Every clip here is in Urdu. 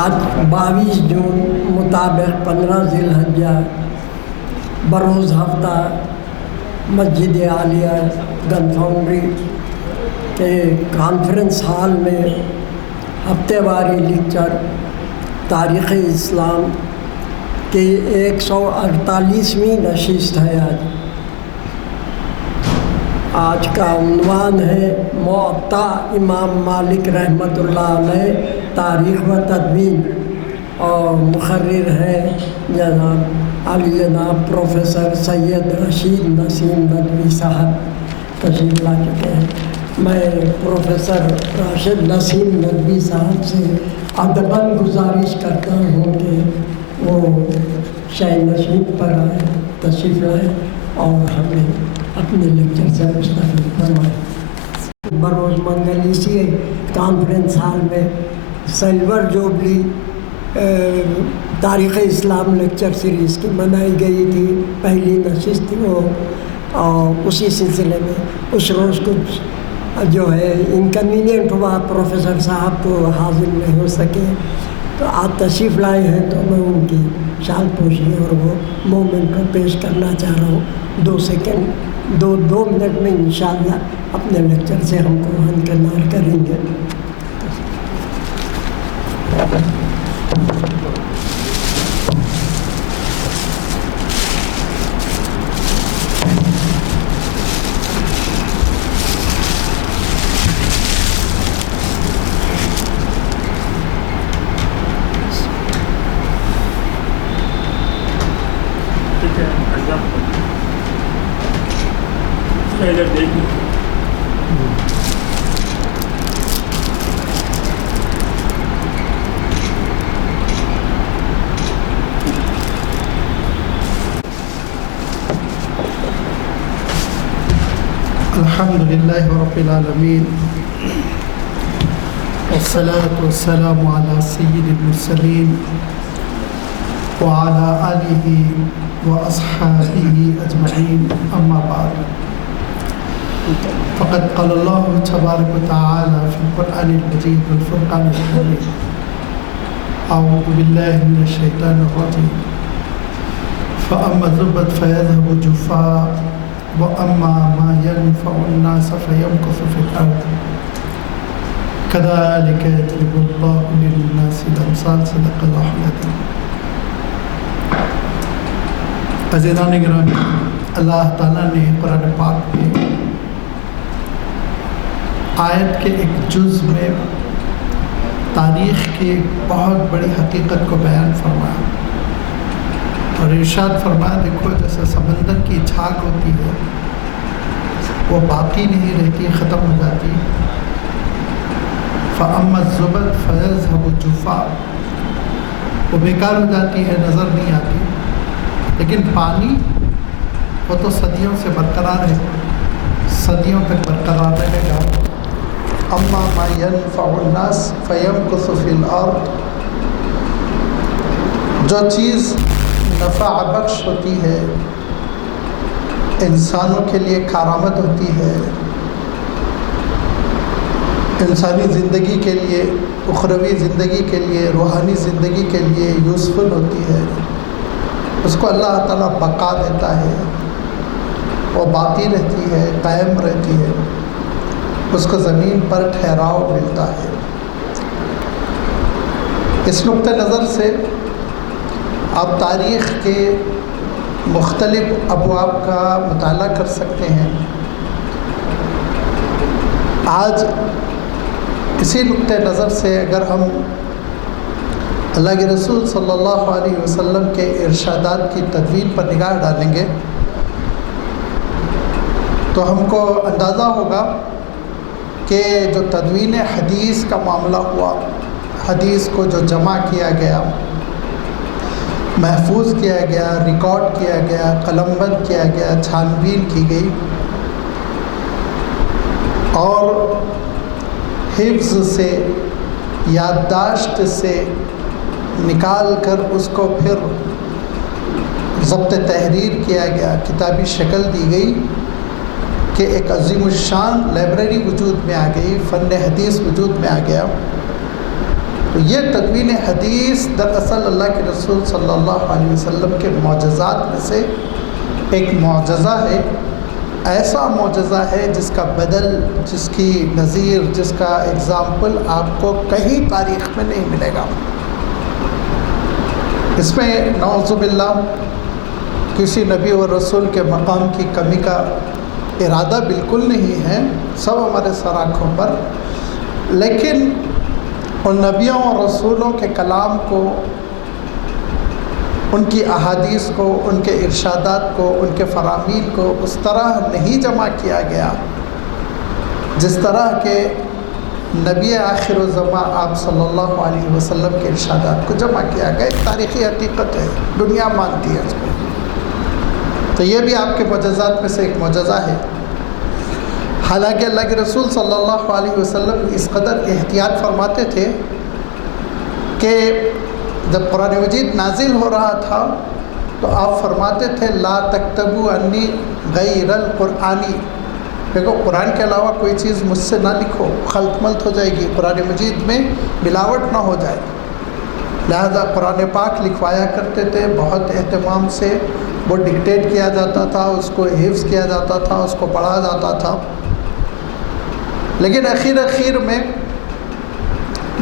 آج 22 جون مطابق 15 ذی الحجہ بروز ہفتہ مسجد عالیہ گن فاؤنڈری کے کانفرنس ہال میں ہفتے واری لیکچر تاریخ اسلام کی 148ویں نشست ہے۔ آج کا عنوان ہے موطا امام مالک رحمۃ اللہ علیہ تاریخ و تدوین، اور مقرر ہے جناب جناب پروفیسر سید رشید نسیم ندوی صاحب تشریف لا چکے ہیں۔ میں پروفیسر راشد نسیم ندوی صاحب سے ادباً گزارش کرتا ہوں کہ وہ شہ نشین پر آئے، تشریف لائیں اور ہمیں اپنے لیکچر سے مستفید فرمائیں۔ بروز منگل اسی کانفرنس ہال میں سلور جوبلی تاریخ اسلام لیکچر سیریز کی منائی گئی تھی، پہلی نشست تھی وہ، اور اسی سلسلے میں اس روز کچھ جو ہے انکنوینئنٹ ہوا، پروفیسر صاحب کو حاضر نہیں ہو سکے، تو آج تشریف لائے ہیں تو میں ان کی شال پوشی اور وہ مومنٹ کو پیش کرنا چاہ رہا ہوں۔ 2 منٹ میں انشاءاللہ اپنے لیکچر سے ہم کو ہمکنار کریں گے۔ الحمدللہ رب العالمین والصلاة والسلام علی سید المرسلین وعلی آلہ واصحابہ اجمعین، اما بعد، فقد قال اللہ تبارک وتعالی فی القرآن المجید والفرقان الحمید، اعوذ باللہ من الشیطان الرجیم، فأما الزبد فيذهب جفاء وأما ما ينفع الناس فيمكث في الأرض كذلك يضرب الله للناس الأمثال، صدق الله العظيم۔ عزیزان گرامی، اللہ تعالیٰ نے قرآن پاک میں آیت کے ایک جز میں تاریخ کی ایک بہت بڑی حقیقت کو بیان فرمایا، اور ارشاد فرمایا، دیکھو جیسے سمندر کی جھاگ ہوتی ہے، وہ باقی نہیں رہتی، ختم ہو جاتی۔ فَأَمَّا الزُّبَدُ فَيَذْهَبُ جُفَاءً، وہ بیکار ہو جاتی ہے، نظر نہیں آتی، لیکن پانی وہ تو صدیوں سے برقرار ہے، صدیوں تک برقرار رہے گا۔ أَمَّا مَا يَنْفَعُ النَّاسَ فَيَمْكُثُ فِي الْأَرْضِ، جو چیز نفع بخش ہوتی ہے، انسانوں کے لیے کارآمد ہوتی ہے، انسانی زندگی کے لیے، اخروی زندگی کے لیے، روحانی زندگی کے لیے یوزفل ہوتی ہے، اس کو اللہ تعالیٰ بقا دیتا ہے، وہ باقی رہتی ہے، قائم رہتی ہے، اس کو زمین پر ٹھہراؤ ملتا ہے۔ اس نقطہ نظر سے آپ تاریخ کے مختلف ابواب کا مطالعہ کر سکتے ہیں۔ آج اسی نقطۂ نظر سے اگر ہم اللہ کے رسول صلی اللہ علیہ وسلم کے ارشادات کی تدوین پر نگاہ ڈالیں گے تو ہم کو اندازہ ہوگا کہ جو تدوین حدیث کا معاملہ ہوا، حدیث کو جو جمع کیا گیا، محفوظ کیا گیا، ریکارڈ کیا گیا، قلم بند کیا گیا، چھان بین کی گئی اور حفظ سے، یادداشت سے نکال کر اس کو پھر ضبط تحریر کیا گیا، کتابی شکل دی گئی کہ ایک عظیم الشان لائبریری وجود میں آ گئی، فن حدیث وجود میں آ گیا۔ تو یہ تدوین حدیث دراصل اللہ کے رسول صلی اللہ علیہ وسلم کے معجزات میں سے ایک معجزہ ہے، ایسا معجزہ ہے جس کا بدل، جس کی نظیر، جس کا اگزامپل آپ کو کہیں تاریخ میں نہیں ملے گا۔ اس میں نعوذ باللہ کسی نبی و رسول کے مقام کی کمی کا ارادہ بالکل نہیں ہے، سب ہمارے سر آنکھوں پر، لیکن ان نبیوں اور رسولوں کے کلام کو، ان کی احادیث کو، ان کے ارشادات کو، ان کے فرامین کو اس طرح نہیں جمع کیا گیا جس طرح کہ نبی آخر الزمان آپ صلی اللہ علیہ وسلم کے ارشادات کو جمع کیا گیا۔ ایک تاریخی حقیقت ہے، دنیا مانتی ہے اس کو۔ تو یہ بھی آپ کے معجزات میں سے ایک معجزہ ہے۔ حالانکہ اللہ کے رسول صلی اللہ علیہ وسلم اس قدر احتیاط فرماتے تھے کہ جب قرآن مجید نازل ہو رہا تھا تو آپ فرماتے تھے لا تکتبوا انی غیر القرآنی، دیکھو قرآن کے علاوہ کوئی چیز مجھ سے نہ لکھو، خلط ملط ہو جائے گی، قرآن مجید میں ملاوٹ نہ ہو جائے۔ لہذا قرآن پاک لکھوایا کرتے تھے بہت اہتمام سے، وہ ڈکٹیٹ کیا جاتا تھا، اس کو حفظ کیا جاتا تھا، اس کو پڑھا جاتا تھا۔ لیکن اخیر میں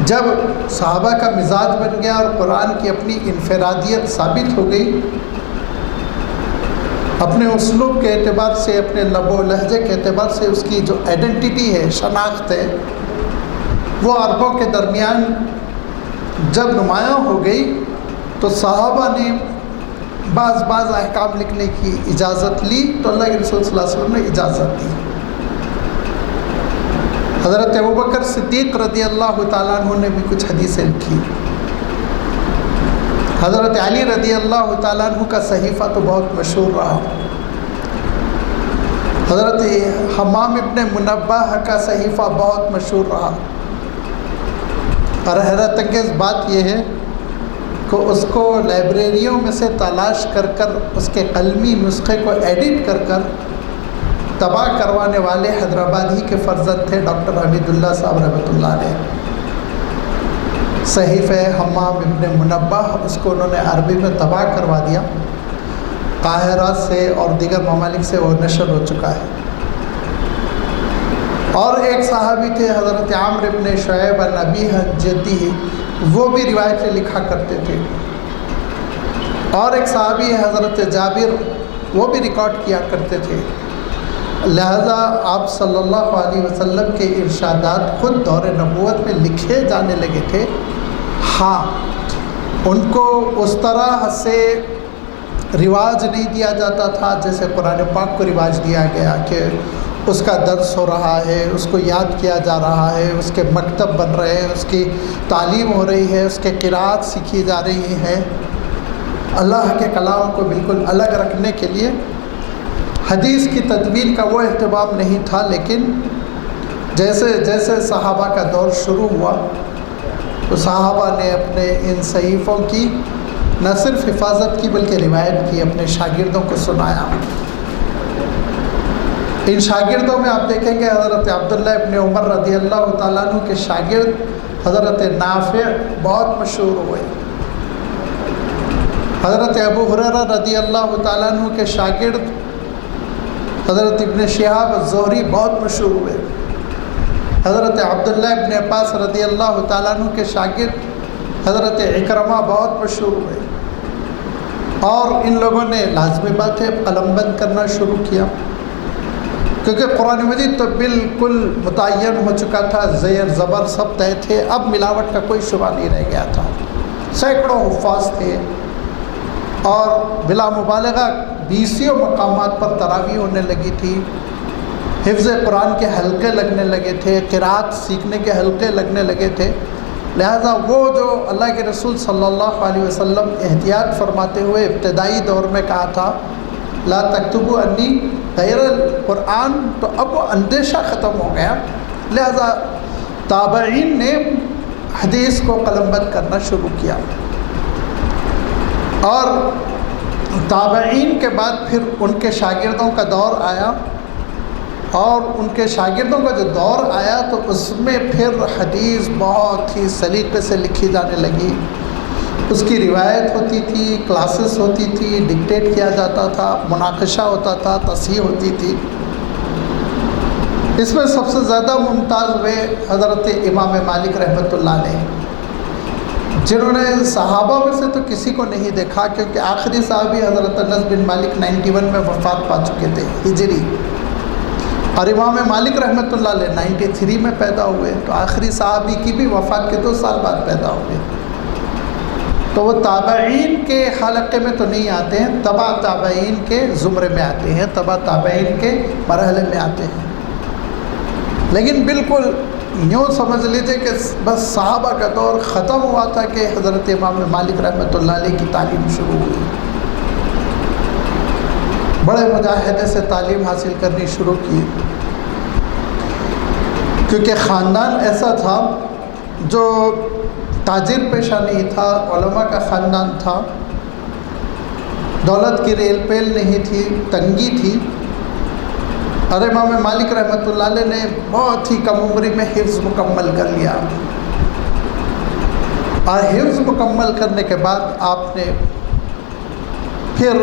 جب صحابہ کا مزاج بن گیا اور قرآن کی اپنی انفرادیت ثابت ہو گئی، اپنے اسلوب کے اعتبار سے، اپنے لب و لہجے کے اعتبار سے اس کی جو آئیڈنٹیٹی ہے، شناخت ہے، وہ عربوں کے درمیان جب نمایاں ہو گئی تو صحابہ نے بعض احکام لکھنے کی اجازت لی، تو اللہ کے رسول صلی اللہ علیہ وسلم نے اجازت دی۔ حضرت ابوبکر صدیق رضی اللہ تعالیٰ عنہ نے بھی کچھ حدیثیں لکھی۔ حضرت علی رضی اللہ تعالیٰ عنہ کا صحیفہ تو بہت مشہور رہا۔ حضرت حمام ابن منبہ کا صحیفہ بہت مشہور رہا، اور حیرت انگیز بات یہ ہے کہ اس کو لائبریریوں میں سے تلاش کر اس کے قلمی نسخے کو ایڈٹ کر تباہ کروانے والے حیدرآباد ہی کے فرزند تھے ڈاکٹر حمید اللہ صاحب رحمۃ اللہ علیہ۔ صحیفہ حمام ابن منبہ اس کو انہوں نے عربی میں تباہ کروا دیا، قاہرہ سے اور دیگر ممالک سے وہ نشر ہو چکا ہے۔ اور ایک صحابی تھے حضرت عامر ابن شعیب عن ابیہ عن جدہ، وہ بھی روایتیں لکھا کرتے تھے۔ اور ایک صحابی حضرت جابر، وہ بھی ریکارڈ کیا کرتے تھے۔ لہذا آپ صلی اللہ علیہ وسلم کے ارشادات خود دور نبوت میں لکھے جانے لگے تھے۔ ہاں، ان کو اس طرح سے رواج نہیں دیا جاتا تھا جیسے قرآن پاک کو رواج دیا گیا کہ اس کا درس ہو رہا ہے، اس کو یاد کیا جا رہا ہے، اس کے مکتب بن رہے ہیں، اس کی تعلیم ہو رہی ہے، اس کے قراءت سیکھی جا رہی ہیں۔ اللہ کے کلام کو بالکل الگ رکھنے کے لیے حدیث کی تدوین کا وہ اہتمام نہیں تھا، لیکن جیسے صحابہ کا دور شروع ہوا تو صحابہ نے اپنے ان صحیفوں کی نہ صرف حفاظت کی بلکہ روایت کی، اپنے شاگردوں کو سنایا۔ ان شاگردوں میں آپ دیکھیں گے حضرت عبداللہ ابن عمر رضی اللہ تعالیٰ عنہ کے شاگرد حضرت نافع بہت مشہور ہوئے۔ حضرت ابو ہریرہ رضی اللہ تعالیٰ عنہ کے شاگرد حضرت ابن شہاب الزہری بہت مشہور ہوئے۔ حضرت عبداللہ ابن عباس رضی اللہ تعالیٰ عنہ کے شاگرد حضرت اکرمہ بہت مشہور ہوئے۔ اور ان لوگوں نے لازمی بات ہے قلم بند کرنا شروع کیا، کیونکہ قرآن مجید تو بالکل متعین ہو چکا تھا، زیر زبر سب طے تھے، اب ملاوٹ کا کوئی شبہ نہیں رہ گیا تھا۔ سینکڑوں حفاظ تھے اور بلا مبالغہ 20 مقامات پر تراویح ہونے لگی تھی، حفظ قرآن کے حلقے لگنے لگے تھے، قرات سیکھنے کے حلقے لگنے لگے تھے۔ لہٰذا وہ جو اللہ کے رسول صلی اللہ علیہ وسلم احتیاط فرماتے ہوئے ابتدائی دور میں کہا تھا لا تکتبوا انی غیر القرآن، تو اب وہ اندیشہ ختم ہو گیا۔ لہذا تابعین نے حدیث کو قلم بند کرنا شروع کیا، اور تابعین کے بعد پھر ان کے شاگردوں کا دور آیا، اور ان کے شاگردوں کا جو دور آیا تو اس میں پھر حدیث بہت ہی سلیقے سے لکھی جانے لگی، اس کی روایت ہوتی تھی، کلاسز ہوتی تھی، ڈکٹیٹ کیا جاتا تھا، مناقشہ ہوتا تھا، تصحیح ہوتی تھی۔ اس میں سب سے زیادہ ممتاز ہوئے حضرت امام مالک رحمۃ اللہ علیہ، جنہوں نے صحابہ میں سے تو کسی کو نہیں دیکھا، کیونکہ آخری صحابی حضرت انس بن مالک 91 میں وفات پا چکے تھے ہجری، اور امام مالک رحمۃ اللہ علیہ 93 میں پیدا ہوئے، تو آخری صحابی کی بھی وفات کے 2 سال بعد پیدا ہوئے۔ تو وہ تابعین کے حلقے میں تو نہیں آتے ہیں، تبع تابعین کے زمرے میں آتے ہیں، تبع تابعین کے مرحلے میں آتے ہیں، لیکن بالکل یوں سمجھ لیجیے کہ بس صحابہ کا دور ختم ہوا تھا کہ حضرت امام مالک رحمۃ اللہ علیہ کی تعلیم شروع ہوئی۔ بڑے مجاہدے سے تعلیم حاصل کرنی شروع کی، کیونکہ خاندان ایسا تھا جو تاجر پیشہ نہیں تھا، علماء کا خاندان تھا، دولت کی ریل پیل نہیں تھی، تنگی تھی، اور امام مالک رحمۃ اللہ علیہ نے بہت ہی کم عمری میں حفظ مکمل کر لیا، اور حفظ مکمل کرنے کے بعد آپ نے پھر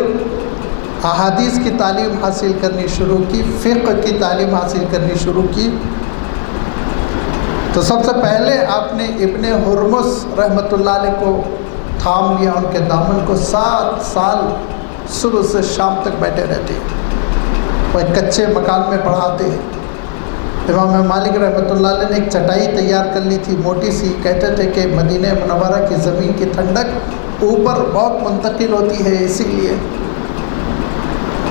احادیث کی تعلیم حاصل کرنی شروع کی، فقہ کی تعلیم حاصل کرنی شروع کی۔ تو سب سے پہلے آپ نے ابن ہرمز رحمۃ اللہ علیہ کو تھام لیا، ان کے دامن کو، 7 سال صبح سے شام تک بیٹھے رہتے، وہ ایک کچے مکان میں پڑھاتے۔ امام مالک رحمۃ اللہ علیہ نے ایک چٹائی تیار کر لی تھی موٹی سی، کہتے تھے کہ مدینہ منورہ کی زمین کی ٹھنڈک اوپر بہت منتقل ہوتی ہے، اسی لیے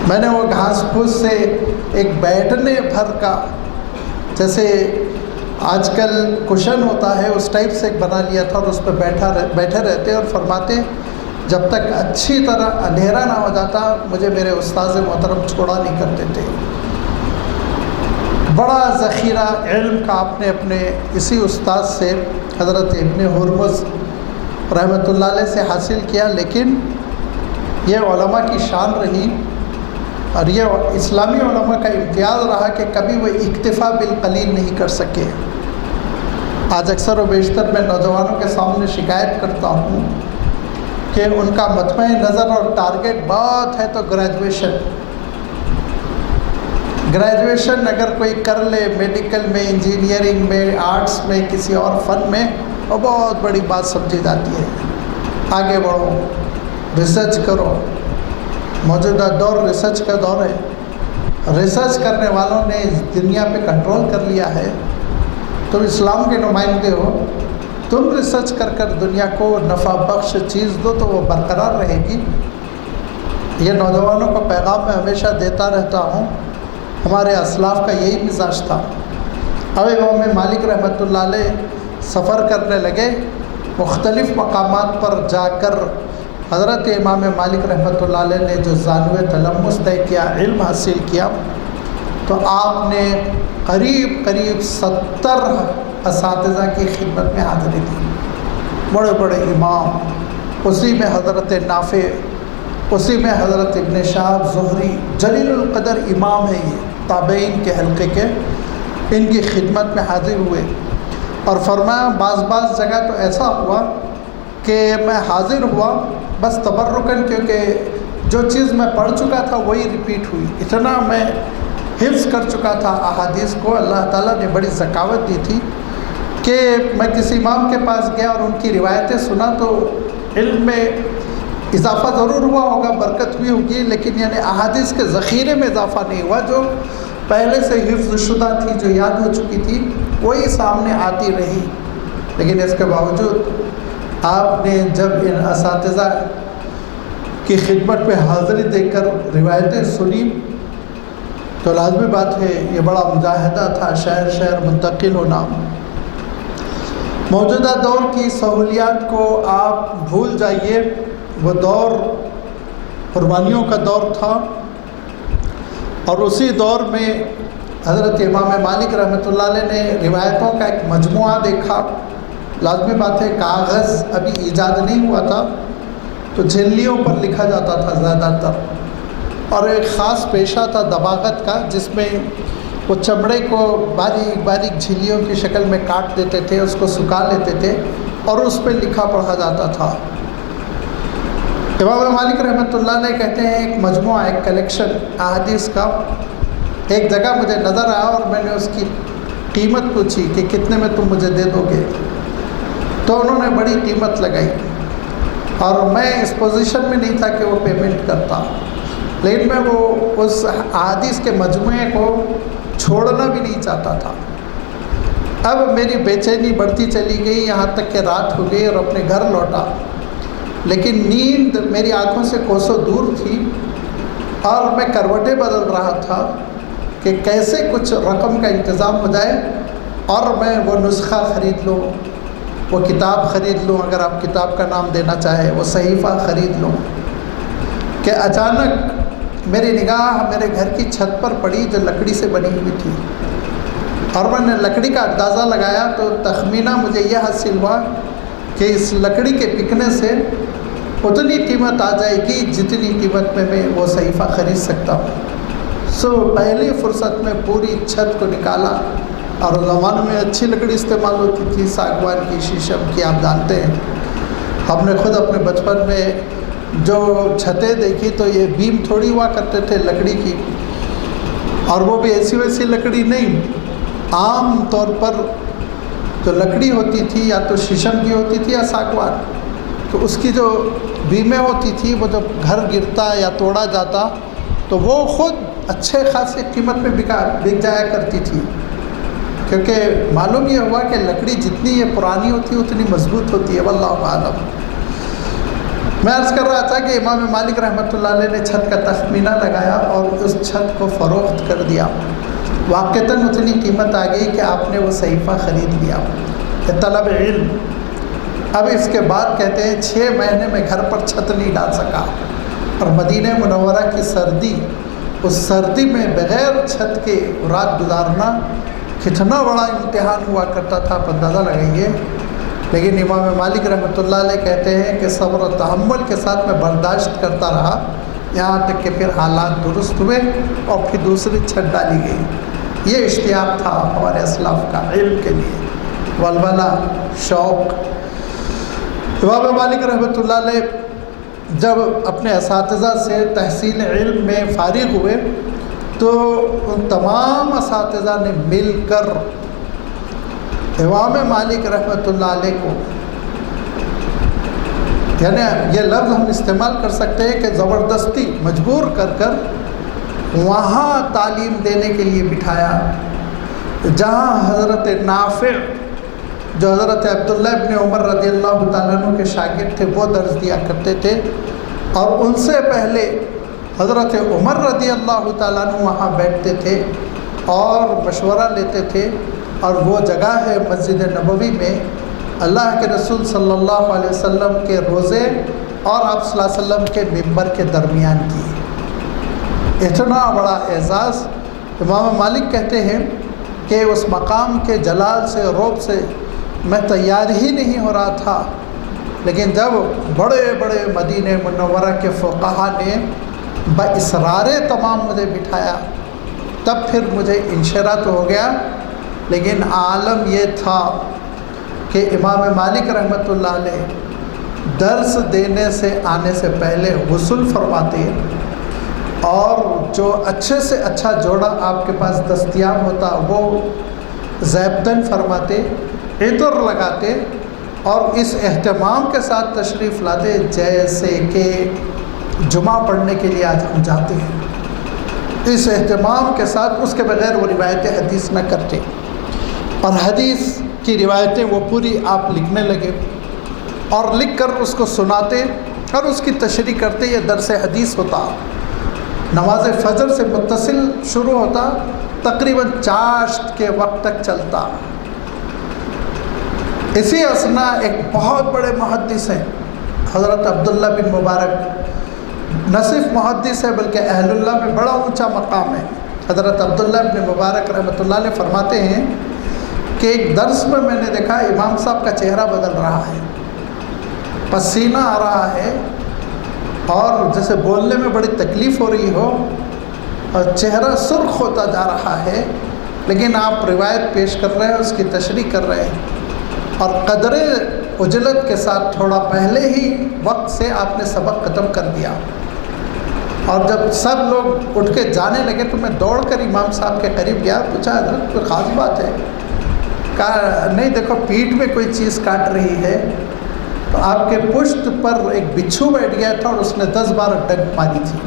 میں نے وہ گھاس پھوس سے ایک بیٹھنے بھر کا، جیسے آج کل کشن ہوتا ہے اس ٹائپ سے ایک بنا لیا تھا، اور اس پہ بیٹھے رہتے اور فرماتے جب تک اچھی طرح اندھیرا نہ ہو جاتا مجھے میرے استاذ محترم چھوڑا نہیں کرتے تھے۔ بڑا ذخیرہ علم کا آپ نے اپنے اسی استاذ سے حضرت ابن ہرمز رحمۃ اللہ علیہ سے حاصل کیا، لیکن یہ علماء کی شان رہی، اور یہ اسلامی علماء کا امتیاز رہا کہ کبھی وہ اکتفا بالقلیل نہیں کر سکے۔ آج اکثر و بیشتر میں نوجوانوں کے سامنے شکایت کرتا ہوں کہ ان کا مطمع نظر اور ٹارگیٹ بات ہے تو گریجویشن اگر کوئی کر لے، میڈیکل میں، انجینئرنگ میں، آرٹس میں، کسی اور فن میں، وہ بہت بڑی بات سمجھی جاتی ہے۔ آگے بڑھو، ریسرچ کرو، موجودہ دور ریسرچ کا دور ہے، ریسرچ کرنے والوں نے اس دنیا پہ کنٹرول کر لیا ہے، تم اسلام کے نمائندے ہو، تم ریسرچ کر دنیا کو نفع بخش چیز دو تو وہ برقرار رہے گی۔ یہ نوجوانوں کو پیغام میں ہمیشہ دیتا رہتا ہوں، ہمارے اسلاف کا یہی مزاج تھا۔ اب امام مالک رحمۃ اللہ علیہ سفر کرنے لگے، مختلف مقامات پر جا کر حضرت امام مالک رحمۃ اللہ علیہ نے جو ذانوِ تلمس طے کیا، علم حاصل کیا، تو آپ نے قریب 70 اساتذہ کی خدمت میں حاضری دی، بڑے بڑے امام، اسی میں حضرت نافع، اسی میں حضرت ابن شہاب زہری، جلیل القدر امام ہیں یہ تابعین کے حلقے کے، ان کی خدمت میں حاضر ہوئے، اور فرمایا بعض جگہ تو ایسا ہوا کہ میں حاضر ہوا بس تبرکاً، کیونکہ جو چیز میں پڑھ چکا تھا وہی ریپیٹ ہوئی، اتنا میں حفظ کر چکا تھا احادیث کو، اللہ تعالیٰ نے بڑی ذکاوت دی تھی کہ میں کسی امام کے پاس گیا اور ان کی روایتیں سنا تو علم میں اضافہ ضرور ہوا ہوگا، برکت ہوئی ہوگی، لیکن یعنی احادیث کے ذخیرے میں اضافہ نہیں ہوا. جو پہلے سے حفظ شدہ تھی، جو یاد ہو چکی تھی، وہی سامنے آتی رہی. لیکن اس کے باوجود آپ نے جب ان اساتذہ کی خدمت میں حاضری دے کر روایتیں سنی تو لازمی بات ہے یہ بڑا مجاہدہ تھا، شہر شہر منتقل ہونا. موجودہ دور کی سہولیات کو آپ بھول جائیے، وہ دور قربانیوں کا دور تھا، اور اسی دور میں حضرت امام مالک رحمۃ اللہ علیہ نے روایتوں کا ایک مجموعہ دیکھا. لازمی بات ہے کاغذ ابھی ایجاد نہیں ہوا تھا، تو جھلیوں پر لکھا جاتا تھا زیادہ تر، اور ایک خاص پیشہ تھا دباغت کا، جس میں وہ چمڑے کو باریک باریک جھلیوں کی شکل میں کاٹ دیتے تھے، اس کو سکھا لیتے تھے اور اس پہ لکھا پڑھا جاتا تھا. امام مالک رحمۃ اللہ علیہ کہتے ہیں ایک مجموعہ، ایک کلیکشن احادیث کا ایک جگہ مجھے نظر آیا، اور میں نے اس کی قیمت پوچھی کہ کتنے میں تم مجھے دے دو گے. تو انہوں نے بڑی قیمت لگائی، اور میں اس پوزیشن میں نہیں تھا کہ وہ پیمنٹ کرتا، لیکن میں وہ اس احادیث کے مجموعے کو چھوڑنا بھی نہیں چاہتا تھا. اب میری بے چینی بڑھتی چلی گئی، یہاں تک کہ رات ہو گئی اور اپنے گھر لوٹا، لیکن نیند میری آنکھوں سے کوسوں دور تھی، اور میں کروٹیں بدل رہا تھا کہ کیسے کچھ رقم کا انتظام ہو جائے اور میں وہ نسخہ خرید لوں، وہ کتاب خرید لوں، اگر آپ کتاب کا نام دینا چاہے، وہ صحیفہ خرید لوں. کہ اچانک میری نگاہ میرے گھر کی چھت پر پڑی جو لکڑی سے بنی ہوئی تھی، اور میں نے لکڑی کا اندازہ لگایا تو تخمینہ مجھے یہ حاصل ہوا کہ اس لکڑی کے بکنے سے اتنی قیمت آ جائے گی جتنی قیمت میں وہ صحیفہ خرید سکتا ہوں. پہلی فرصت میں پوری چھت کو نکالا، اور اس زمانے میں اچھی لکڑی استعمال ہوتی تھی، ساگوان کی، شیشم کی، آپ جانتے ہیں. ہم نے خود اپنے بچپن میں جو چھتیں دیکھی تو یہ بیم تھوڑی ہوا کرتے تھے لکڑی کی، اور وہ بھی ایسی ویسی لکڑی نہیں. عام طور پر جو لکڑی ہوتی تھی یا تو شیشم کی ہوتی تھی یا ساگوان، تو اس کی جو بیمیں ہوتی تھی وہ جب گھر گرتا یا توڑا جاتا تو وہ خود اچھے خاصے قیمت میں بک جایا کرتی تھی، کیونکہ معلوم یہ ہوا کہ لکڑی جتنی یہ پرانی ہوتی ہے اتنی مضبوط ہوتی ہے. واللہ اعلم. میں عرض کر رہا تھا کہ امام مالک رحمۃ اللہ علیہ نے چھت کا تخمینہ لگایا اور اس چھت کو فروخت کر دیا. واقعتاً اتنی قیمت آ گئی کہ آپ نے وہ صحیفہ خرید لیا. طلب علم. اب اس کے بعد کہتے ہیں 6 مہینے میں گھر پر چھت نہیں ڈال سکا، اور مدینہ منورہ کی سردی، اس سردی میں بغیر چھت کے رات گزارنا کتنا بڑا امتحان ہوا کرتا تھا، آپ اندازہ لگائیے. لیکن امام مالک رحمۃ اللہ علیہ کہتے ہیں کہ صبر و تحمل کے ساتھ میں برداشت کرتا رہا، یہاں تک کہ پھر حالات درست ہوئے اور پھر دوسری چھت ڈالی گئی. یہ اشتیاق تھا ہمارے اسلاف کا علم کے لیے، ولولہ، شوق. امام مالک رحمۃ اللہ علیہ جب اپنے اساتذہ سے تحصیل علم میں فارغ ہوئے تو ان تمام اساتذہ نے مل کر امام مالک رحمۃ اللہ علیہ کو، یعنی یہ لفظ ہم استعمال کر سکتے ہیں کہ زبردستی مجبور کر کر وہاں تعلیم دینے کے لیے بٹھایا جہاں حضرت نافع، جو حضرت عبداللہ ابن عمر رضی اللہ تعالیٰ عنہ کے شاگرد تھے، وہ درس دیا کرتے تھے، اور ان سے پہلے حضرت عمر رضی اللہ تعالیٰ عنہ وہاں بیٹھتے تھے اور مشورہ لیتے تھے. اور وہ جگہ ہے مسجد نبوی میں اللہ کے رسول صلی اللہ علیہ وسلم کے روضے اور آپ صلی اللہ علیہ وسلم کے ممبر کے درمیان کی. اتنا بڑا اعزاز. امام مالک کہتے ہیں کہ اس مقام کے جلال سے، رعب سے میں تیار ہی نہیں ہو رہا تھا، لیکن جب بڑے بڑے مدینہ منورہ کے فقہا نے باصرار تمام مجھے بٹھایا تب پھر مجھے انشراح تو ہو گیا. لیکن عالم یہ تھا کہ امام مالک رحمۃ اللہ علیہ درس دینے سے آنے سے پہلے غسل فرماتے، اور جو اچھے سے اچھا جوڑا آپ کے پاس دستیاب ہوتا وہ زیبدن فرماتے، عطر لگاتے، اور اس اہتمام کے ساتھ تشریف لاتے جیسے کہ جمعہ پڑھنے کے لیے آج ہم جاتے ہیں، اس اہتمام کے ساتھ، اس کے بغیر وہ روایت حدیث نہ کرتے، اور حدیث کی روایتیں وہ پوری آپ لکھنے لگے اور لکھ کر اس کو سناتے اور اس کی تشریح کرتے۔ یہ درس حدیث ہوتا، نماز فجر سے متصل شروع ہوتا، تقریباً چاشت کے وقت تک چلتا۔ اسی اثنا ایک بہت بڑے محدث ہیں حضرت عبداللہ بن مبارک، نہ صرف محدث ہے بلکہ اہل اللہ میں بڑا اونچا مقام ہے۔ حضرت عبداللہ بن مبارک رحمۃ اللہ علیہ فرماتے ہیں کہ ایک درس میں نے دیکھا امام صاحب کا چہرہ بدل رہا ہے، پسینہ آ رہا ہے اور جیسے بولنے میں بڑی تکلیف ہو رہی ہو اور چہرہ سرخ ہوتا جا رہا ہے، لیکن آپ روایت پیش کر رہے ہیں، اس کی تشریح کر رہے ہیں، اور قدر عجلت کے ساتھ تھوڑا پہلے ہی وقت سے آپ نے سبق ختم کر دیا۔ اور جب سب لوگ اٹھ کے جانے لگے تو میں دوڑ کر امام صاحب کے قریب گیا، پوچھا حضرت کوئی خاص بات ہے؟ کہا نہیں، دیکھو پیٹھ میں کوئی چیز کاٹ رہی ہے، تو آپ کے پشت پر ایک بچھو بیٹھ گیا تھا اور اس نے 10 بار ڈنک ماری تھی،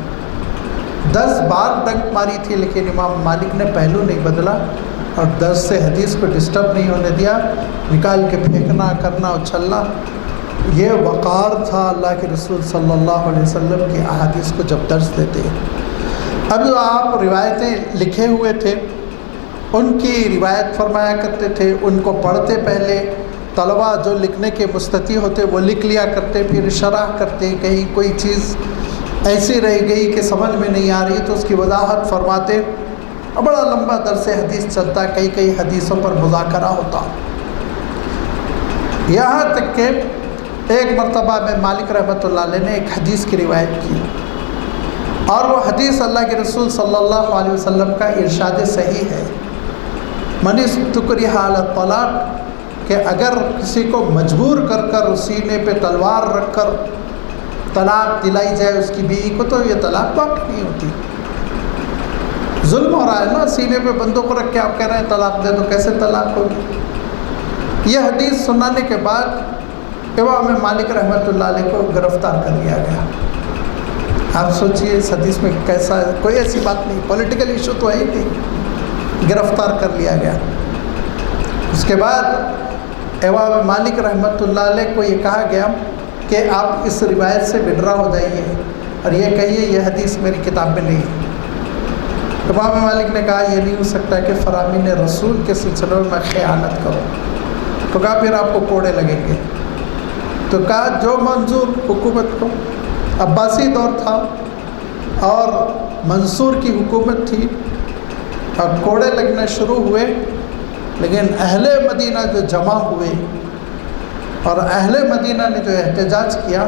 10 بار ڈنک ماری تھی، لیکن امام مالک نے پہلو نہیں بدلا اور درس سے حدیث کو ڈسٹرب نہیں ہونے دیا، نکال کے پھینکنا، کرنا، اچھلنا۔ یہ وقار تھا اللہ کے رسول صلی اللہ علیہ وسلم کی احادیث کو جب درس دیتے۔ اب جو آپ روایتیں لکھے ہوئے تھے ان کی روایت فرمایا کرتے تھے، ان کو پڑھتے، پہلے طلبہ جو لکھنے کے مستطیع ہوتے وہ لکھ لیا کرتے، پھر شرح کرتے، کہیں کوئی چیز ایسی رہ گئی کہ سمجھ میں نہیں آ رہی تو اس کی وضاحت فرماتے، اور بڑا لمبا درس حدیث چلتا، کئی حدیثوں پر مذاکرہ ہوتا۔ یہاں تک کہ ایک مرتبہ میں مالک رحمۃ اللہ علیہ نے ایک حدیث کی روایت کی، اور وہ حدیث اللہ کے رسول صلی اللہ علیہ وسلم کا ارشاد صحیح ہے، من استکرہ علی الطلاق، کہ اگر کسی کو مجبور کر کر سینے پہ تلوار رکھ کر طلاق دلائی جائے اس کی بیوی کو، تو یہ طلاق واقع نہیں ہوتی، ظلم ہو رہا ہے نا، سینے پہ بندوق رکھ کے آپ کہہ رہے ہیں طلاق دے دو، کیسے طلاق ہوگی؟ یہ حدیث سنانے کے بعد امام مالک رحمۃ اللہ علیہ کو گرفتار کر لیا گیا۔ آپ سوچئے اس حدیث میں کیسا، کوئی ایسی بات نہیں، پولیٹیکل ایشو تو ہے ہی نہیں، گرفتار کر لیا گیا۔ اس کے بعد امام مالک رحمۃ اللہ علیہ کو یہ کہا گیا کہ آپ اس روایت سے وڈرا ہو جائیے اور یہ کہیے یہ حدیث میری کتاب میں نہیں ہے۔ امام مالک نے کہا یہ نہیں ہو سکتا کہ فرامین رسول کے سلسلے میں خیانت کرو، تو کہا پھر آپ کو کوڑے لگیں گے۔ تو کہا جو منظور حکومت کو، عباسی دور تھا اور منصور کی حکومت تھی، اور کوڑے لگنے شروع ہوئے، لیکن اہل مدینہ جو جمع ہوئے اور اہل مدینہ نے جو احتجاج کیا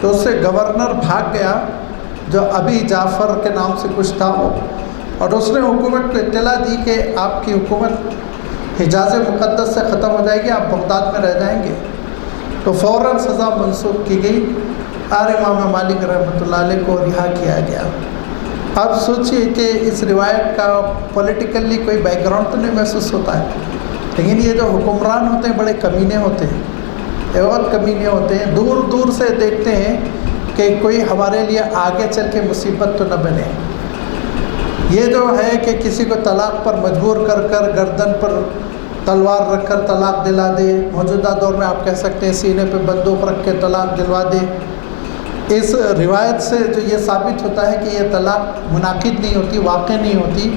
تو اس سے گورنر بھاگ گیا جو ابی جعفر کے نام سے کچھ تھا وہ، اور اس نے حکومت کو اطلاع دی کہ آپ کی حکومت حجاز مقدس سے ختم ہو جائے گی، آپ بغداد میں رہ جائیں گے، تو فوراً سزا منسوخ کی گئی اور امام مالک رحمۃ اللہ علیہ کو رہا کیا گیا۔ اب سوچئے کہ اس روایت کا پولیٹیکلی کوئی بیک گراؤنڈ تو نہیں محسوس ہوتا ہے، لیکن یہ جو حکمران ہوتے ہیں بڑے کمینے ہوتے ہیں، بہت کمینے ہوتے ہیں، دور دور سے دیکھتے ہیں کہ کوئی ہمارے لیے آگے چل کے مصیبت تو نہ بنے۔ یہ جو ہے کہ کسی کو طلاق پر مجبور کر کر گردن پر تلوار رکھ کر طلاق دلا دے، موجودہ دور میں آپ کہہ سکتے ہیں سینے پہ بندوق رکھ کے طلاق دلوا دے، اس روایت سے جو یہ ثابت ہوتا ہے کہ یہ طلاق منعقد نہیں ہوتی، واقع نہیں ہوتی۔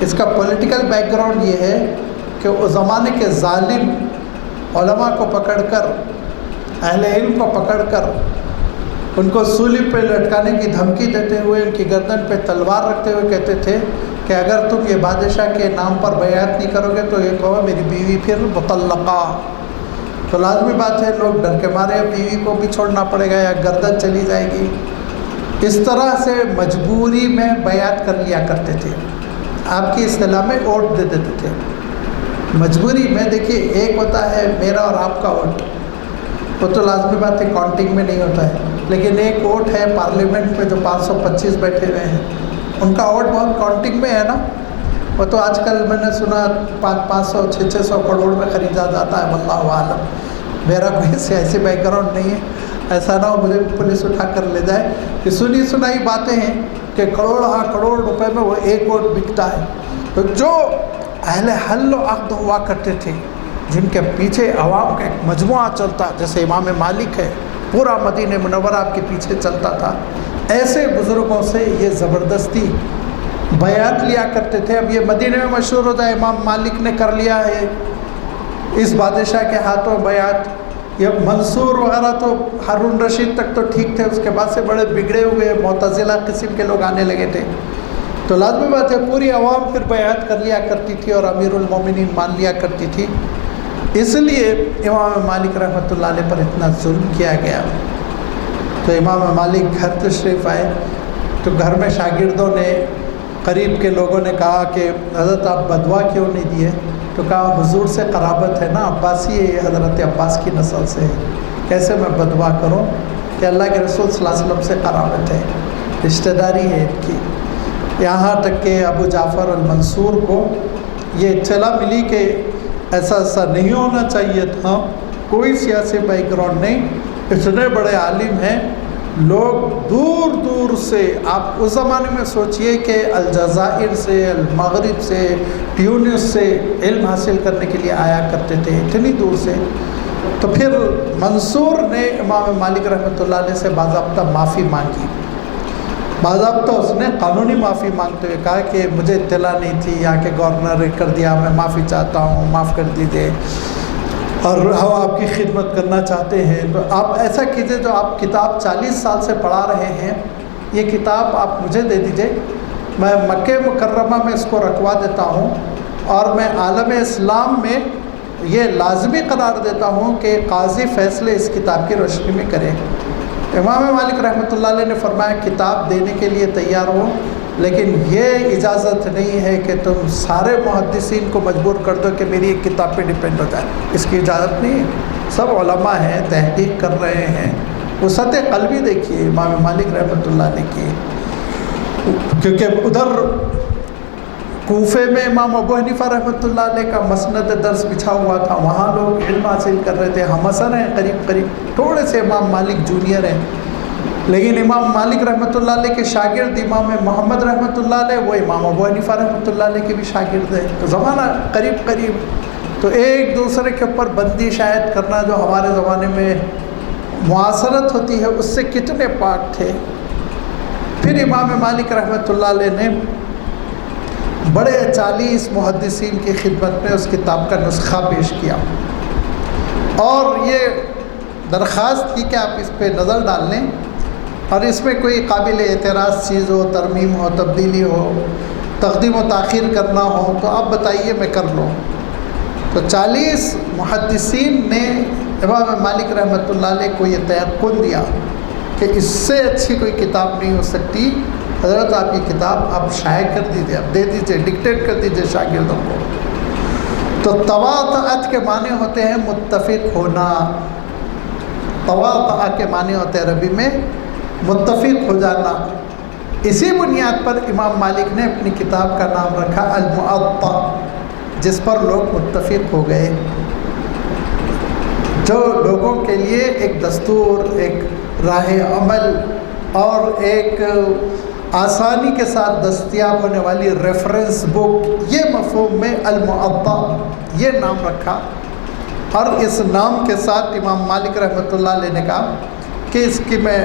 اس کا پولیٹیکل بیک گراؤنڈ یہ ہے کہ اس زمانے کے ظالم علماء کو پکڑ کر، اہل علم کو پکڑ کر ان کو سولی پہ لٹکانے کی دھمکی دیتے ہوئے، ان کی گردن پہ تلوار رکھتے ہوئے کہتے تھے کہ اگر تم یہ بادشاہ کے نام پر بیعت نہیں کرو گے تو یہ کہو میری بیوی پھر مطلقہ، تو لازمی بات ہے لوگ ڈر کے مارے بیوی کو بھی چھوڑنا پڑے گا یا گردن چلی جائے گی۔ اس طرح سے مجبوری میں بیعت کر لیا کرتے تھے، آپ کی اصطلاح میں ووٹ دے دیتے تھے مجبوری میں۔ دیکھیے ایک ہوتا ہے میرا اور آپ کا ووٹ، وہ تو لازمی بات ہے کاؤنٹنگ میں نہیں ہوتا ہے، لیکن ایک ووٹ ہے پارلیمنٹ میں جو 525 بیٹھے ہوئے ہیں، ان کا ووٹ بہت کاؤنٹنگ میں ہے نا، وہ تو آج کل میں نے سنا 500 600 کروڑ میں خریدا جاتا ہے، واللہ عالم۔ میرا کوئی سیاسی بیک گراؤنڈ نہیں ہے، ایسا نہ ہو مجھے پولیس اٹھا کر لے جائے کہ سنی سنائی باتیں ہیں کہ کروڑ روپے میں وہ ایک ووٹ بکتا ہے۔ تو جو اہل حل و عقد ہوا کرتے تھے، جن کے پیچھے عوام کا ایک مجموعہ چلتا، جیسے امام مالک ہے، پورا مدینہ منورہ آپ کے پیچھے چلتا تھا، ایسے بزرگوں سے یہ زبردستی بیعت لیا کرتے تھے۔ اب یہ مدینہ میں مشہور ہوتا ہے امام مالک نے کر لیا ہے اس بادشاہ کے ہاتھوں بیعت، یہ منصور وغیرہ تو ہارون رشید تک تو ٹھیک تھے، اس کے بعد سے بڑے بگڑے ہوئے معتزلہ قسم کے لوگ آنے لگے تھے، تو لازمی بات ہے پوری عوام پھر بیعت کر لیا کرتی تھی اور امیر المومنین مان لیا کرتی تھی۔ اس لیے امام مالک رحمۃ اللہ علیہ پر اتنا ظلم کیا گیا۔ تو امام مالک گھر تشریف آئے تو گھر میں شاگردوں نے، قریب کے لوگوں نے کہا کہ حضرت آپ بدوا کیوں نہیں دیے؟ تو کہا حضور سے قرابت ہے نا، عباسی ہے، حضرت عباس کی نسل سے ہے، کیسے میں بدوا کروں؟ کہ اللہ کے رسول صلی اللہ علیہ وسلم سے قرابت ہے، رشتہ داری ہے ان کی۔ یہاں تک کہ ابو جعفر المنصور کو یہ اطلاع ملی کہ ایسا نہیں ہونا چاہیے تھا، کوئی سیاسی بیک گراؤنڈ نہیں، اتنے بڑے عالم ہیں، لوگ دور دور سے، آپ اس زمانے میں سوچئے کہ الجزائر سے، المغرب سے، ٹیونس سے علم حاصل کرنے کے لیے آیا کرتے تھے، اتنی دور سے۔ تو پھر منصور نے امام مالک رحمۃ اللہ علیہ سے باضابطہ معافی مانگی، باضابطہ اس نے قانونی معافی مانگتے ہوئے کہا کہ مجھے اطلاع نہیں تھی، یہاں کے گورنر نے کر دیا، میں معافی چاہتا ہوں، معاف کر دیجیے، اور ہم آپ کی خدمت کرنا چاہتے ہیں۔ تو آپ ایسا کیجئے، جو آپ کتاب 40 سال سے پڑھا رہے ہیں، یہ کتاب آپ مجھے دے دیجئے، میں مکہ مکرمہ میں اس کو رکھوا دیتا ہوں، اور میں عالم اسلام میں یہ لازمی قرار دیتا ہوں کہ قاضی فیصلے اس کتاب کی روشنی میں کرے۔ امام مالک رحمۃ اللہ علیہ نے فرمایا کتاب دینے کے لیے تیار ہو، لیکن یہ اجازت نہیں ہے کہ تم سارے محدثین کو مجبور کر دو کہ میری ایک کتاب پہ ڈیپینڈ ہو جائے، اس کی اجازت نہیں ہے۔ سب علماء ہیں، تحقیق کر رہے ہیں، وسعت قلبی دیکھیے امام مالک رحمۃ اللہ نے کی، کیونکہ ادھر کوفے میں امام ابو حنیفہ رحمۃ اللہ علیہ کا مسند درس بچھا ہوا تھا، وہاں لوگ علم حاصل کر رہے تھے، ہم حسن ہیں قریب تھوڑے سے امام مالک جونیئر ہیں، لیکن امام مالک رحمۃ اللہ علیہ کے شاگرد امام محمد رحمۃ اللہ علیہ وہ امام ابو حنیفہ رحمۃ اللہ علیہ کے بھی شاگرد ہیں، تو زمانہ قریب، تو ایک دوسرے کے اوپر بندش عائد کرنا جو ہمارے زمانے میں معاصرت ہوتی ہے اس سے کتنے پاک تھے۔ پھر امام مالک رحمۃ اللہ علیہ نے بڑے 40 محدثین کی خدمت میں اس کتاب کا نسخہ پیش کیا، اور یہ درخواست کی کہ آپ اس پہ نظر ڈال لیں، اور اس میں کوئی قابل اعتراض چیز ہو، ترمیم ہو، تبدیلی ہو، تقدیم و تاخیر کرنا ہو تو آپ بتائیے، میں کر لوں۔ تو 40 محدثین نے امام مالک رحمۃ اللہ علیہ کو یہ تیقن دیا کہ اس سے اچھی کوئی کتاب نہیں ہو سکتی، حضرت آپ کی کتاب آپ شائع کر دیجیے، آپ دے دیجیے، ڈکٹیٹ کر دیجیے شاگردوں کو۔ تو تواطؤ کے معنی ہوتے ہیں متفق ہونا، تواطؤ کے معنی ہوتے ہیں عربی میں متفق ہو جانا۔ اسی بنیاد پر امام مالک نے اپنی کتاب کا نام رکھا الموطأ، جس پر لوگ متفق ہو گئے، جو لوگوں کے لیے ایک دستور، ایک راہ عمل اور ایک آسانی کے ساتھ دستیاب ہونے والی ریفرنس بک، یہ مفہوم میں الموطأ یہ نام رکھا۔ اور اس نام کے ساتھ امام مالک رحمۃ اللہ علیہ نے کہا کہ اس کی میں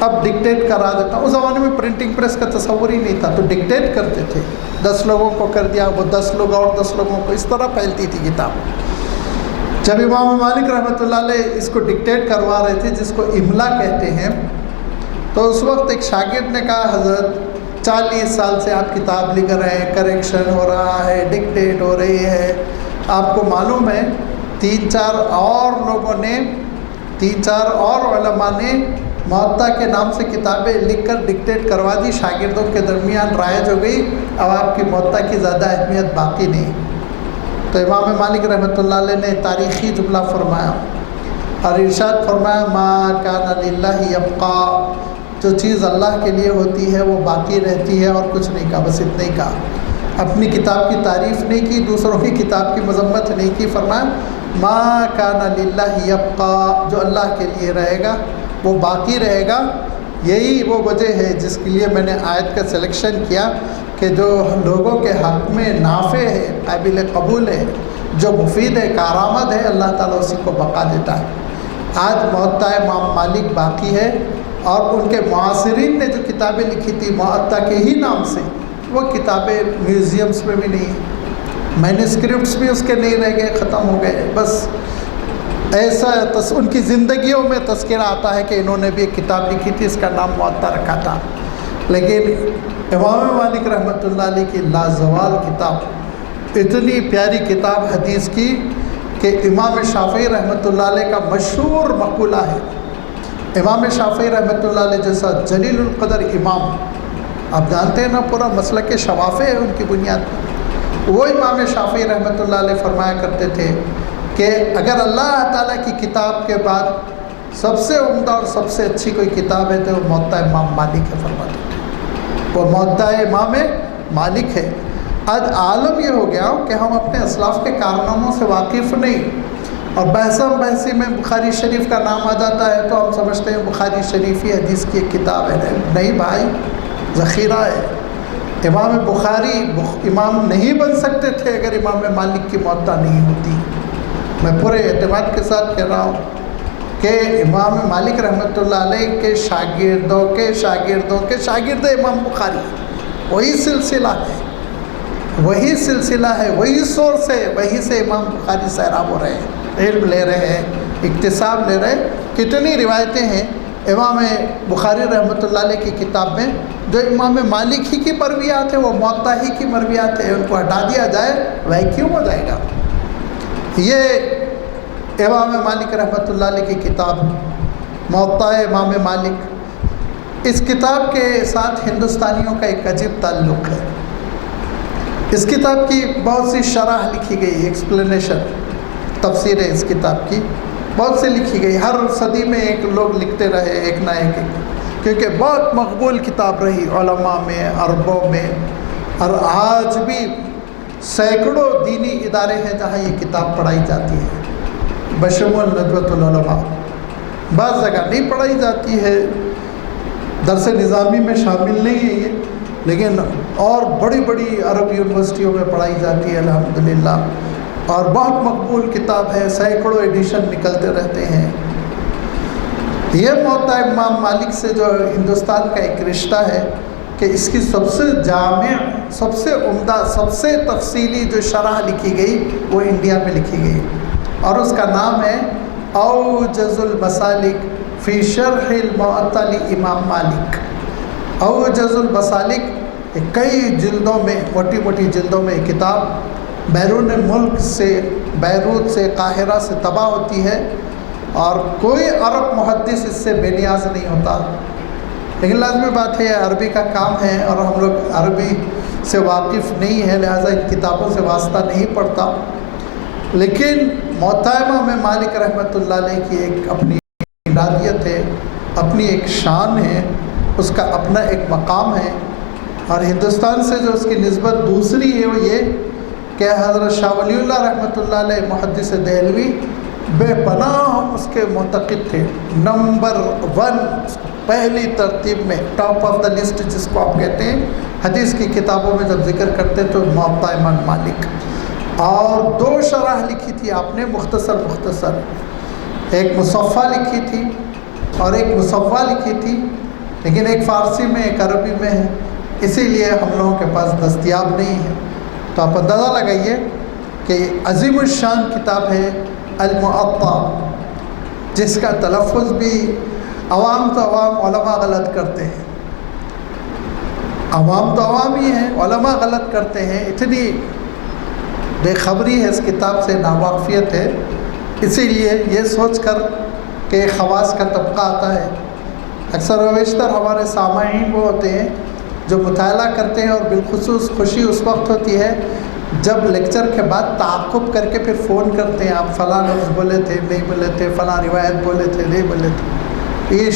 اب ڈکٹیٹ کرا دیتا ہوں۔ اس زمانے میں پرنٹنگ پریس کا تصور ہی نہیں تھا، تو ڈکٹیٹ کرتے تھے، 10 لوگوں کو کر دیا، وہ 10 لوگ اور 10 لوگوں کو، اس طرح پھیلتی تھی کتاب۔ جب امام مالک رحمۃ اللہ علیہ اس کو ڈکٹیٹ کروا رہے تھے، جس کو املا کہتے ہیں، تو اس وقت ایک شاگرد نے کہا حضرت 40 سال سے آپ کتاب لکھ رہے ہیں، کریکشن ہو رہا ہے، ڈکٹیٹ ہو رہی ہے، آپ کو معلوم ہے 3-4 اور لوگوں نے، 3-4 اور علماء نے موطا کے نام سے کتابیں لکھ کر ڈکٹیٹ کروا دی، شاگردوں کے درمیان رائج ہو گئی، اب آپ کی موطا کی زیادہ اہمیت باقی نہیں۔ تو امام مالک رحمۃ اللہ علیہ نے تاریخی جملہ فرمایا اور ارشاد فرمایا ما کان للہ یبقی، جو چیز اللہ کے لیے ہوتی ہے وہ باقی رہتی ہے، اور کچھ نہیں کہا، بس اتنا ہی کہا۔ اپنی کتاب کی تعریف نہیں کی، دوسروں کی کتاب کی مذمت نہیں کی، فرمایا ما کان للہ یبقا، جو اللہ کے لیے رہے گا وہ باقی رہے گا۔ یہی وہ وجہ ہے جس کے لیے میں نے آیت کا سلیکشن کیا کہ جو لوگوں کے حق میں نافع ہے، قابل قبول ہے، جو مفید ہے، کارآمد ہے، اللہ تعالیٰ اسی کو بقا دیتا ہے۔ آج موطا امام مالک باقی ہے، اور ان کے معاصرین نے جو کتابیں لکھی تھی موطا کے ہی نام سے، وہ کتابیں میوزیمز میں بھی نہیں ہیں، مینuscripts بھی اس کے نہیں رہ گئے، ختم ہو گئے۔ بس ایسا ان کی زندگیوں میں تذکرہ آتا ہے کہ انہوں نے بھی ایک کتاب لکھی تھی، اس کا نام موطا رکھا تھا۔ لیکن امام مالک رحمۃ اللہ علیہ کی لازوال کتاب، اتنی پیاری کتاب حدیث کی کہ امام شافعی رحمۃ اللہ علیہ کا مشہور مقولہ ہے، امام شافعی رحمۃ اللہ علیہ جیسا جلیل القدر امام، آپ جانتے ہیں نا پورا مسلک شوافع ہے ان کی بنیاد پر، وہ امام شافعی رحمۃ اللہ علیہ فرمایا کرتے تھے کہ اگر اللہ تعالیٰ کی کتاب کے بعد سب سے عمدہ اور سب سے اچھی کوئی کتاب ہے تو وہ موطا امام مالک ہے، فرماتے تھے وہ موطا امام مالک ہے۔ آج عالم یہ ہو گیا کہ ہم اپنے اسلاف کے کارناموں سے واقف نہیں، اور بحثی میں بخاری شریف کا نام آ جاتا ہے تو ہم سمجھتے ہیں بخاری شریف ہی حدیث کی ایک کتاب ہے۔ نہیں بھائی، ذخیرہ ہے۔ امام بخاری امام نہیں بن سکتے تھے اگر امام مالک کی موطا نہیں ہوتی۔ میں پورے اعتماد کے ساتھ کہہ رہا ہوں کہ امام مالک رحمۃ اللہ علیہ کے شاگردوں کے شاگردوں کے شاگرد امام بخاری، وہی سلسلہ ہے، وہی سلسلہ ہے، وہی سورس ہے، وہی سے امام بخاری سیراب ہو رہے ہیں، علم لے رہے ہیں، اکتساب لے رہے ہیں۔ کتنی روایتیں ہیں امام بخاری رحمۃ اللہ علیہ کی کتاب میں جو امام مالک ہی کی مرویات ہیں، وہ موطا ہی کی مرویات ہیں، ان کو ہٹا دیا جائے ویکیوم ہو جائے گا۔ یہ امام مالک رحمۃ اللہ علیہ کی کتاب موطا امام مالک، اس کتاب کے ساتھ ہندوستانیوں کا ایک عجیب تعلق ہے۔ اس کتاب کی بہت سی شرح لکھی گئی، ایکسپلینیشن، تفسیر ہے اس کتاب کی بہت سی لکھی گئی، ہر صدی میں ایک لوگ لکھتے رہے ایک نہ ایک، کیونکہ بہت مقبول کتاب رہی علماء میں، عربوں میں، اور آج بھی سینکڑوں دینی ادارے ہیں جہاں یہ کتاب پڑھائی جاتی ہے، بشمول ندوۃ العلماء۔ بعض جگہ نہیں پڑھائی جاتی ہے، درس نظامی میں شامل نہیں ہے یہ، لیکن اور بڑی بڑی عرب یونیورسٹیوں میں پڑھائی جاتی ہے الحمدللہ، اور بہت مقبول کتاب ہے، سینکڑوں ایڈیشن نکلتے رہتے ہیں۔ یہ موطا امام مالک سے جو ہندوستان کا ایک رشتہ ہے کہ اس کی سب سے جامع، سب سے عمدہ، سب سے تفصیلی جو شرح لکھی گئی وہ انڈیا میں لکھی گئی، اور اس کا نام ہے اوجز المسالک فی شرح الموطا لامام مالک۔ اوجز المسالک، کئی جلدوں میں، موٹی موٹی جلدوں میں کتاب بیرون ملک سے، بیروت سے، قاہرہ سے طبع ہوتی ہے، اور کوئی عرب محدث اس سے بے نیاز نہیں ہوتا۔ لیکن لازمی بات ہے عربی کا کام ہے اور ہم لوگ عربی سے واقف نہیں ہیں، لہٰذا ان کتابوں سے واسطہ نہیں پڑتا۔ لیکن موطا امام مالک رحمۃ اللہ علیہ کی ایک اپنی ارادیت ہے، اپنی ایک شان ہے، اس کا اپنا ایک مقام ہے، اور ہندوستان سے جو اس کی نسبت دوسری ہے وہ یہ کہ حضرت شاہ ولی اللہ رحمۃ اللہ علیہ محدث دہلوی بے پناہ ہم اس کے معتقد تھے، نمبر 1 پہلی ترتیب میں، ٹاپ آف دا لسٹ جس کو آپ کہتے ہیں، حدیث کی کتابوں میں جب ذکر کرتے تو موطا امام مالک۔ اور 2 شرح لکھی تھی آپ نے، مختصر، ایک مصفہ لکھی تھی اور ایک مصوّہ لکھی تھی، لیکن ایک فارسی میں ایک عربی میں ہے، اسی لیے ہم لوگوں کے پاس دستیاب نہیں ہے۔ تو آپ اندازہ لگائیے کہ عظیم الشان کتاب ہے الموطا، جس کا تلفظ بھی عوام تو عوام، علماء غلط کرتے ہیں، عوام تو عوام ہی ہیں، علماء غلط کرتے ہیں، اتنی بے خبری ہے اس کتاب سے، ناواقفیت ہے، اسی لیے یہ سوچ کر کہ خواص کا طبقہ آتا ہے، اکثر و بیشتر ہمارے سامعین وہ ہوتے ہیں جو مطالعہ کرتے ہیں، اور بالخصوص خوشی اس وقت ہوتی ہے جب لیکچر کے بعد تعاقب کر کے پھر فون کرتے ہیں، آپ فلاں لفظ بولے تھے نہیں بولے تھے، فلاں روایت بولے تھے نہیں بولے تھے۔ یہ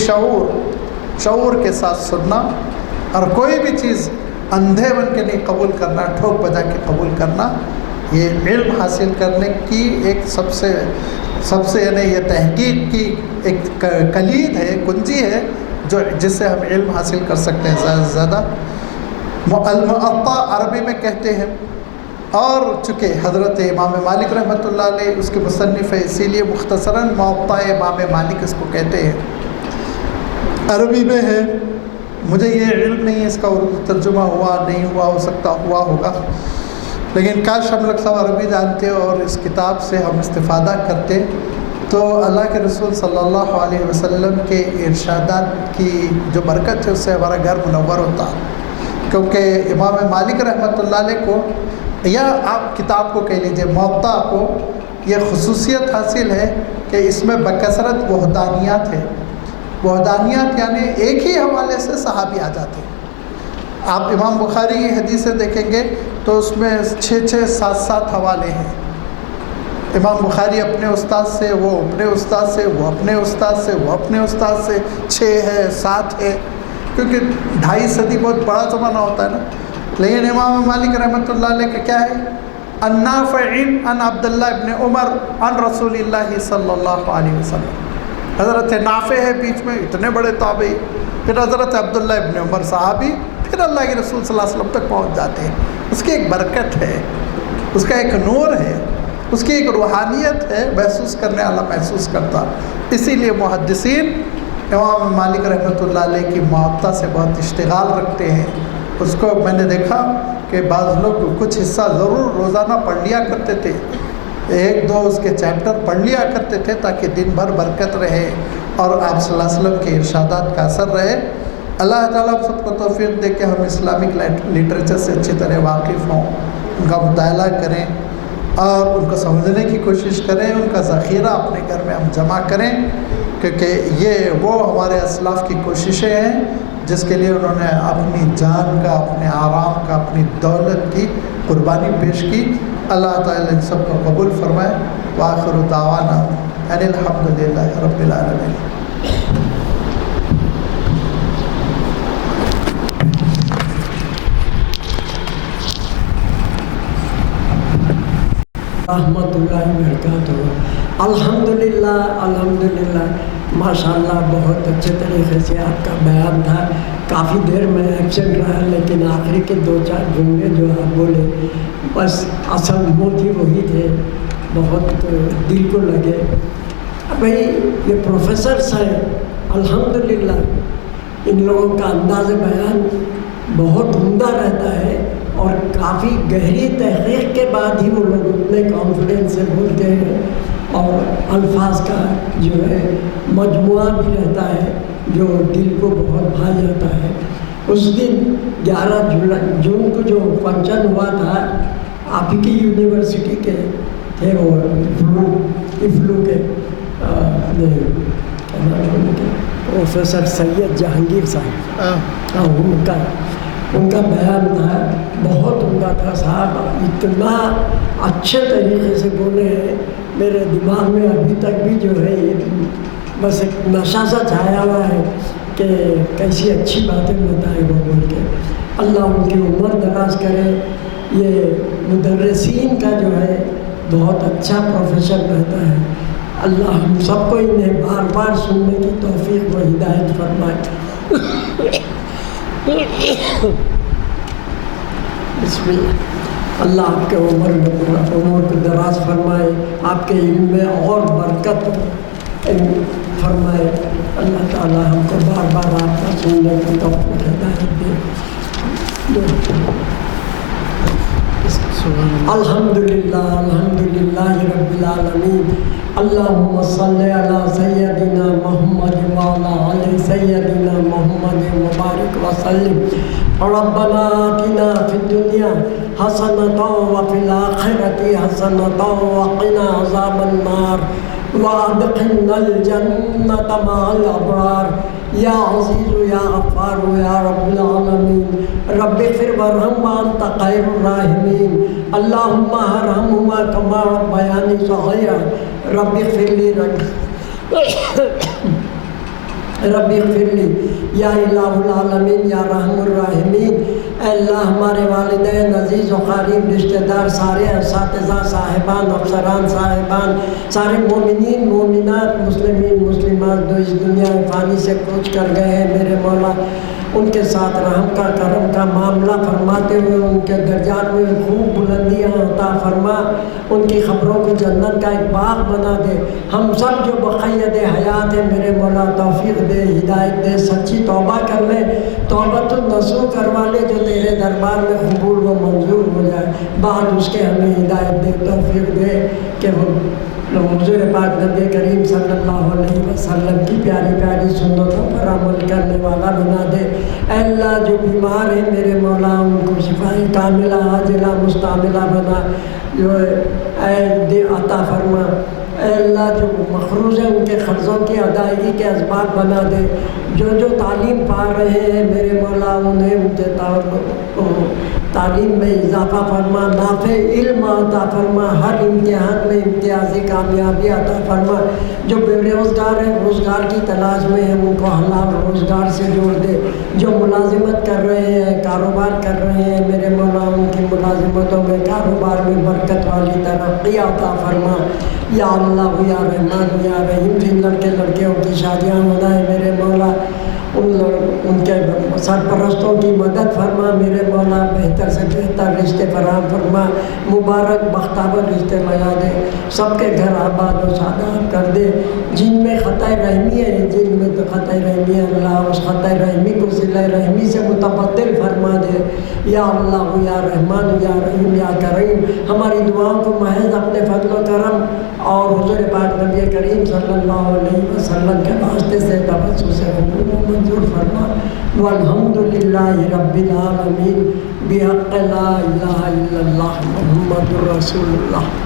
شعور کے ساتھ سننا، اور کوئی بھی چیز اندھے بن کے نہیں قبول کرنا، ٹھوک بجا کے قبول کرنا، یہ علم حاصل کرنے کی ایک سب سے یعنی یہ تحقیق کی ایک کلید ہے، کنجی ہے، جس سے ہم علم حاصل کر سکتے ہیں زیادہ سے زیادہ۔ الموطا عربی میں کہتے ہیں، اور چونکہ حضرت امام مالک رحمۃ اللہ علیہ اس کے مصنف ہے، اسی لیے مختصراً موطا امام مالک اس کو کہتے ہیں، عربی میں ہے۔ مجھے یہ علم نہیں ہے اس کا اردو ترجمہ ہوا نہیں ہوا، ہو سکتا ہوا ہوگا، لیکن کاش ہم لوگ سب عربی جانتے اور اس کتاب سے ہم استفادہ کرتے تو اللہ کے رسول صلی اللہ علیہ وسلم کے ارشادات کی جو برکت ہے اس سے ہمارا گھر منور ہوتا، کیونکہ امام مالک رحمۃ اللہ علیہ کو، یا آپ کتاب کو کہہ لیجیے موطا کو، یہ خصوصیت حاصل ہے کہ اس میں بکثرت وحدانیات ہے۔ وحدانیات یعنی ایک ہی حوالے سے صحابی آ جاتے ہیں۔ آپ امام بخاری کی حدیثیں دیکھیں گے تو اس میں 6 7 حوالے ہیں۔ امام بخاری اپنے استاد سے، وہ اپنے استاد سے، وہ اپنے استاد سے، وہ اپنے استاد سے، 6 ہے 7 ہے، کیونکہ 2.5 صدی بہت بڑا زمانہ ہوتا ہے نا۔ لیکن امام مالک رحمۃ اللہ علیہ کا کیا ہے؟ عن نافع عن عبداللہ ابن عمر عن رسول اللہ صلی اللہ علیہ وسلم۔ حضرت نافع ہے بیچ میں، اتنے بڑے تابعی، پھر حضرت عبداللہ ابن عمر صحابی، پھر اللہ کے رسول صلی اللہ علیہ وسلم تک پہنچ جاتے ہیں۔ اس کی ایک برکت ہے، اس کا ایک نور ہے، اس کی ایک روحانیت ہے، محسوس کرنے والا محسوس کرتا۔ اسی لیے محدثین امام مالک رحمۃ اللہ علیہ کی موطا سے بہت اشتغال رکھتے ہیں۔ اس کو میں نے دیکھا کہ بعض لوگ کچھ حصہ ضرور روزانہ پڑھ لیا کرتے تھے، 1-2 اس کے چیپٹر پڑھ لیا کرتے تھے تاکہ دن بھر برکت رہے اور آپ صلی اللہ علیہ وسلم کے ارشادات کا اثر رہے۔ اللہ تعالیٰ ہم سب کو توفیق دے کہ ہم اسلامک لٹریچر سے اچھی طرح واقف ہوں، ان کا مطالعہ کریں اور ان کو سمجھنے کی کوشش کریں، ان کا ذخیرہ اپنے گھر میں ہم جمع کریں، کیونکہ یہ وہ ہمارے اسلاف کی کوششیں ہیں جس کے لیے انہوں نے اپنی جان کا، اپنے آرام کا، اپنی دولت کی قربانی پیش کی۔ اللہ تعالیٰ ان سب کو قبول فرمائے۔ وآخر دعوانا ان الحمد للہ رب العالمین۔ رحمۃ اللہ وبرکاتہ۔ الحمدللہ ماشاءاللہ بہت اچھے طریقے سے آپ کا بیان تھا۔ کافی دیر میں ایبسنٹ رہا، لیکن آخری کے 2-4 جملے جو آپ بولے بس اصل موتی وہی تھے، بہت دل کو لگے۔ بھائی یہ پروفیسرس ہیں، الحمدللہ ان لوگوں کا انداز بیان بہت عمدہ رہتا ہے اور کافی گہری تحقیق کے بعد ہی وہ لوگ اتنے کانفیڈنس سے بولتے ہیں، اور الفاظ کا جو ہے مجموعہ بھی رہتا ہے جو دل کو بہت بھا جاتا ہے۔ اس دن 11 جون کو جو فنکشن ہوا تھا، آپ ہی کی یونیورسٹی کے تھے، وہ افلو کے پروفیسر سید جہانگیر صاحب، ان کا بیان تھا، بہت عمدہ تھا صاحب، اتنا اچھے طریقے سے بولے ہیں، میرے دماغ میں ابھی تک بھی جو ہے بس ایک نشہ سا چھایا ہوا ہے کہ کیسی اچھی باتیں بتائے وہ بول کے۔ اللہ ان کی عمر دراز کرے۔ یہ مدرسین کا جو ہے بہت اچھا پروفیشن رہتا ہے۔ اللہ ہم سب کو انہیں بار بار سننے کی توفیق و ہدایت فرمائے۔ بسم اللہ۔ اللہ آپ کے عمر کو دراز فرمائے، آپ کے علم میں اور برکت فرمائے۔ اللہ تعالیٰ ہم کو بار بار آپ کا سننے کی توفیق ہدایت دے۔ الحمدللہ رب العالمین۔ اللہم صلی علی سیدنا محمد وعلی آل سیدنا محمد مبارک وسلم۔ ربنا آتنا فی الدنیا حسنۃ وفی الآخرۃ حسنۃ وقنا عذاب النار وادخلنا الجنۃ مع الابرار۔ یا عزیز یا غفار یا رب العالمین، رب اغفر وارحم وانت خیر الراحمین۔ اللہم ارحمہما کما ربیانی صغیرا۔ رب اغفر لی رب اغفر لی یا الہ العالمین یا رحم الراحمین۔ اے اللہ ہمارے والدین عزیز و قریب رشتہ دار سارے اساتذہ صاحبان افسران صاحبان سارے مومنین مومنات مسلمین مسلمات جو اس دنیا فانی سے کوچ کر گئے ہیں میرے مولا ان کے ساتھ رحم کا کرم کا معاملہ فرماتے ہوئے ان کے درجات میں خوب بلندیاں عطا فرما ان کی خبروں کو جنت کا ایک باغ بنا دے ہم سب جو بقید حیات ہیں میرے مولا توفیق دے ہدایت دے سچی توبہ کر لے توبۃ النصوح کروا لے جو تیرے دربار میں قبول و منظور ہو جائے بعد اس کے ہمیں ہدایت دے توفیق دے کہ ہم حضور پاک نبی کریم صلی اللہ علیہ وسلم کی پیاری پیاری سنتوں پر عمل کرنے والا بنا دے اے اللہ جو بیمار ہیں میرے مولا ان کو شفائے کاملہ عاجلہ مستعملہ بنا جو اے عطا فرما اے اللہ جو مقروض ہیں ان کے قرضوں کی ادائیگی کے اسباب بنا دے جو تعلیم پا رہے ہیں میرے مولا انہیں ان کے تعلیم میں اضافہ فرما نافع علم عطا فرما ہر امتحان میں امتیازی کامیابی عطا فرما جو بے روزگار ہیں روزگار کی تلاش میں ہیں ان کو حلال روزگار سے جوڑ دے جو ملازمت کر رہے ہیں کاروبار کر رہے ہیں میرے مولا ان کی ملازمتوں میں کاروبار میں برکت والی ترقی عطا فرما یا اللہ یا رحمان یا رحیم جن لڑکے لڑکیوں کی شادیاں ہونا ہے میرے مولا ان کے سرپرستوں کی مدد فرما میرے مولا بہتر سے بہتر رشتے فراہم فرما مبارک بختاور رشتے لگا دے سب کے گھر آباد و شاداب کر دے جن میں خطۂ رحمی ہے جن میں تو خطۂ رحمی ہے اللہ اس خطۂ رحمی کو صلہ رحمی سے متبدل فرما دے یا اللہ یا رحمان یا رحیم یا کریم ہماری دعاؤں کو محض اپنے فضل و کرم اور حضور پاک نبی کریم صلی اللہ علیہ وسلم کے واسطے سے توسل سے قبول و منظور فرما والحمد للہ رب العالمین بحق لا الہ الا اللہ محمد رسول اللہ